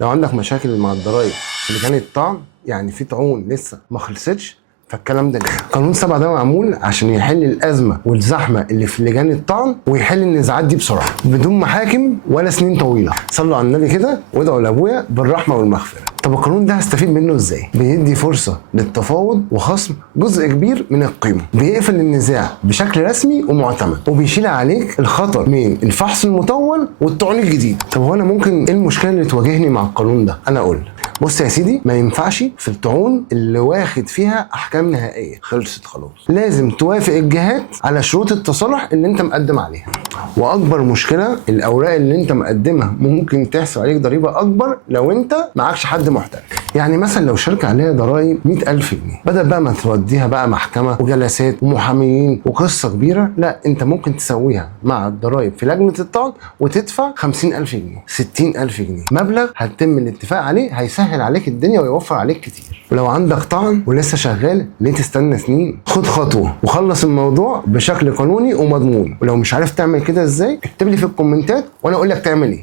لو عندك مشاكل مع الضرايب اللي كانت طعن، يعني في طعون لسه ما خلصتش، فالكلام ده ليه؟ قانون 7 ده معمول عشان يحل الازمه والزحمه اللي في لجان الطعن ويحل النزاعات دي بسرعه بدون محاكم ولا سنين طويله. صلوا على النبي كده وادعوا لابويا بالرحمه والمغفره. طب القانون ده هستفيد منه ازاي؟ بيدي فرصه للتفاوض وخصم جزء كبير من القيمه، بيقفل النزاع بشكل رسمي ومعتمد، وبيشيل عليك الخطر من الفحص المطول والطعون الجديد. طب هو انا ممكن ايه المشكله اللي تواجهني مع القانون ده؟ انا اقول بص يا سيدي، ما ينفعش في الطعون اللي واخد فيها احكام نهائيه خلصت خلاص، لازم توافق الجهات على شروط التصالح اللي انت مقدم عليها. واكبر مشكله الاوراق اللي انت مقدمها ممكن تحسب عليك ضريبه اكبر لو انت معكش حد محترف. يعني مثلا لو شركه عليها ضرايب 100,000 جنيه، بدل بقى ما توديها بقى محكمه وجلسات ومحاميين وقصه كبيره، لا انت ممكن تسويها مع الضرايب في لجنه الطعن وتدفع 50,000 جنيه 60,000 جنيه، مبلغ هتتم الاتفاق عليه هيسهل عليك الدنيا ويوفر عليك كتير. ولو عندك طعن ولسه شغال، ليه تستنى سنين؟ خد خطوه وخلص الموضوع بشكل قانوني ومضمون. ولو مش عارف تعمل كده ازاي، اكتب لي في الكومنتات وانا اقول لك تعمل ايه.